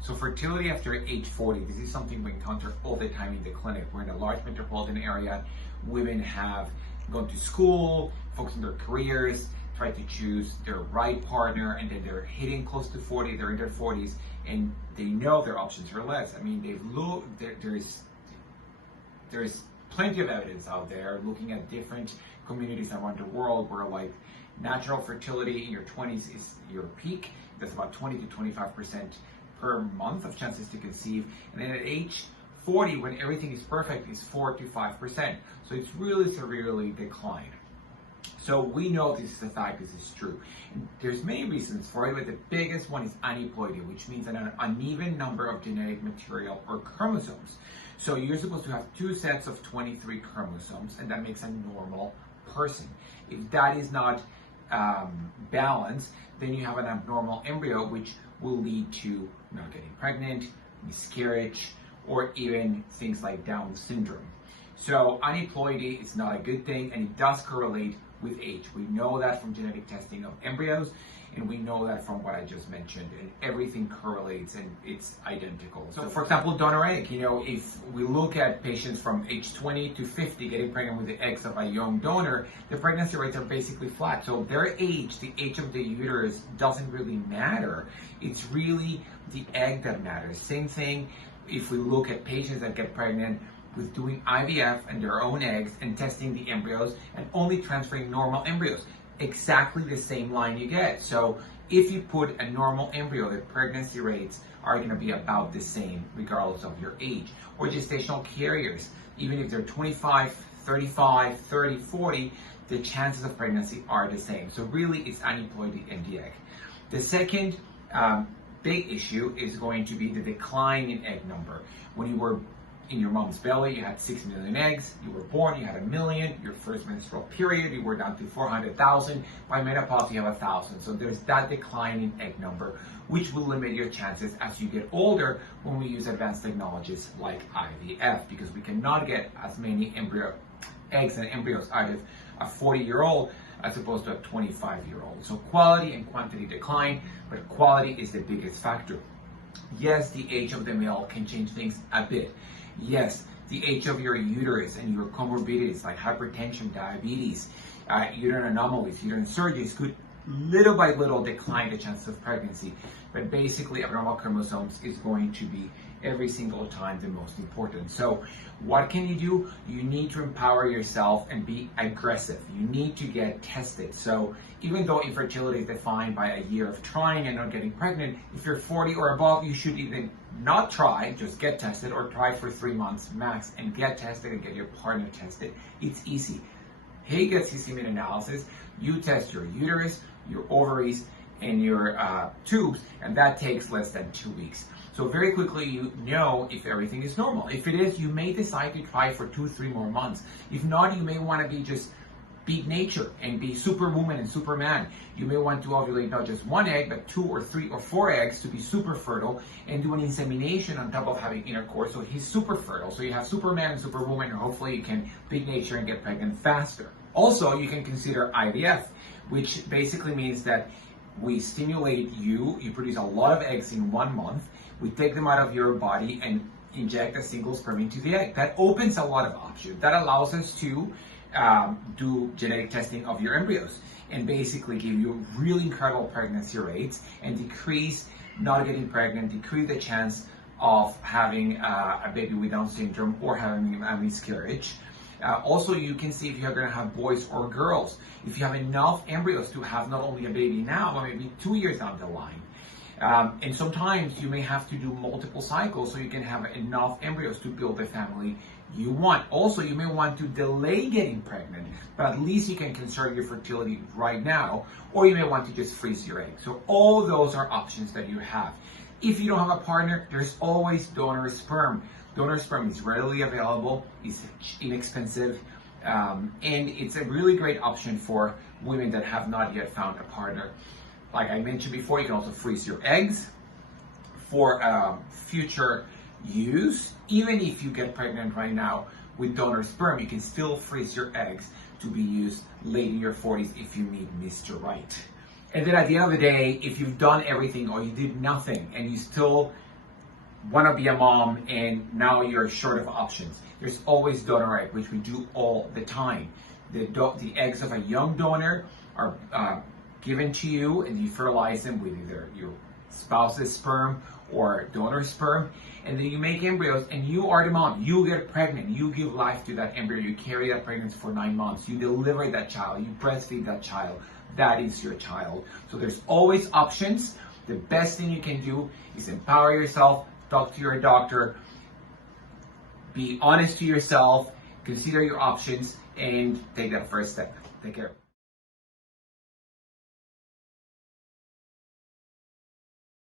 So fertility after age 40, this is something we encounter all the time in the clinic. We're in a large metropolitan area. Women have gone to school, focused on their careers, try to choose their right partner, and then they're hitting close to 40, they're in their 40s, and they know their options are less. I mean, they've looked, there's plenty of evidence out there looking at different communities around the world where like natural fertility in your 20s is your peak. That's about 20 to 25% per month of chances to conceive. And then at age 40, when everything is perfect, is 4 to 5%. So it's really severely declined. So we know this is a fact, this is true. And there's many reasons for it, but the biggest one is aneuploidy, which means an uneven number of genetic material or chromosomes. So you're supposed to have 2 sets of 23 chromosomes, and that makes a normal person. If that is not balanced, then you have an abnormal embryo, which will lead to not getting pregnant, miscarriage, or even things like Down syndrome. So aneuploidy is not a good thing, and it does correlate with age. We know that from genetic testing of embryos, and we know that from what I just mentioned, and everything correlates and it's identical. So for example, donor egg, if we look at patients from age 20 to 50 getting pregnant with the eggs of a young donor, the pregnancy rates are basically flat. So their age, the age of the uterus, doesn't really matter. It's really the egg that matters. Same thing if we look at patients that get pregnant with doing IVF and their own eggs and testing the embryos and only transferring normal embryos. Exactly the same line you get. So if you put a normal embryo, the pregnancy rates are going to be about the same regardless of your age. Or gestational carriers, even if they're 25, 35, 30, 40, the chances of pregnancy are the same. So really it's aneuploidy and the egg. The second big issue is going to be the decline in egg number. When you were in your mom's belly, you had 6 million eggs. You were born, you had 1 million. Your first menstrual period, you were down to 400,000. By menopause, you have 1,000. So there's that decline in egg number, which will limit your chances as you get older when we use advanced technologies like IVF, because we cannot get as many eggs and embryos out of a 40-year-old as opposed to a 25-year-old. So quality and quantity decline, but quality is the biggest factor. Yes, the age of the male can change things a bit. Yes, the age of your uterus and your comorbidities like hypertension, diabetes, uterine anomalies, uterine surgeries could little by little decline the chances of pregnancy. But basically, abnormal chromosomes is going to be every single time the most important. So what can you do? You need to empower yourself and be aggressive. You need to get tested. So even though infertility is defined by a year of trying and not getting pregnant, if you're 40 or above, you should even not try, just get tested, or try for 3 months max and get tested and get your partner tested. It's easy. He gets his semen analysis, you test your uterus, your ovaries, and your tubes, and that takes less than 2 weeks. So very quickly you know if everything is normal. If it is, you may decide to try for 2-3 more months. If not, you may want to be just beat nature and be superwoman and superman. You may want to ovulate not just 1 egg, but 2 or 3 or 4 eggs to be super fertile, and do an insemination on top of having intercourse, so he's super fertile. So you have superman and superwoman, and hopefully you can beat nature and get pregnant faster. Also, you can consider IVF, which basically means that we stimulate you produce a lot of eggs in 1 month, we take them out of your body and inject a single sperm into the egg. That opens a lot of options. That allows us to do genetic testing of your embryos and basically give you really incredible pregnancy rates and decrease not getting pregnant, decrease the chance of having a baby with Down syndrome or having a miscarriage. Also, you can see if you're going to have boys or girls. If you have enough embryos to have not only a baby now, but maybe 2 years down the line. And sometimes you may have to do multiple cycles so you can have enough embryos to build the family you want. Also, you may want to delay getting pregnant, but at least you can conserve your fertility right now, or you may want to just freeze your egg. So all those are options that you have. If you don't have a partner, there's always donor sperm. Donor sperm is readily available, it's inexpensive, and it's a really great option for women that have not yet found a partner. Like I mentioned before, you can also freeze your eggs for future use. Even if you get pregnant right now with donor sperm, you can still freeze your eggs to be used late in your 40s if you meet Mr. Right. And then at the end of the day, if you've done everything or you did nothing and you still want to be a mom and now you're short of options. There's always donor egg, which we do all the time. The eggs of a young donor are given to you, and you fertilize them with either your spouse's sperm or donor sperm, and then you make embryos, and you are the mom. You get pregnant, you give life to that embryo, you carry that pregnancy for 9 months, you deliver that child, you breastfeed that child. That is your child. So there's always options. The best thing you can do is empower yourself, talk to your doctor, be honest to yourself, consider your options, and take that first step. Take care.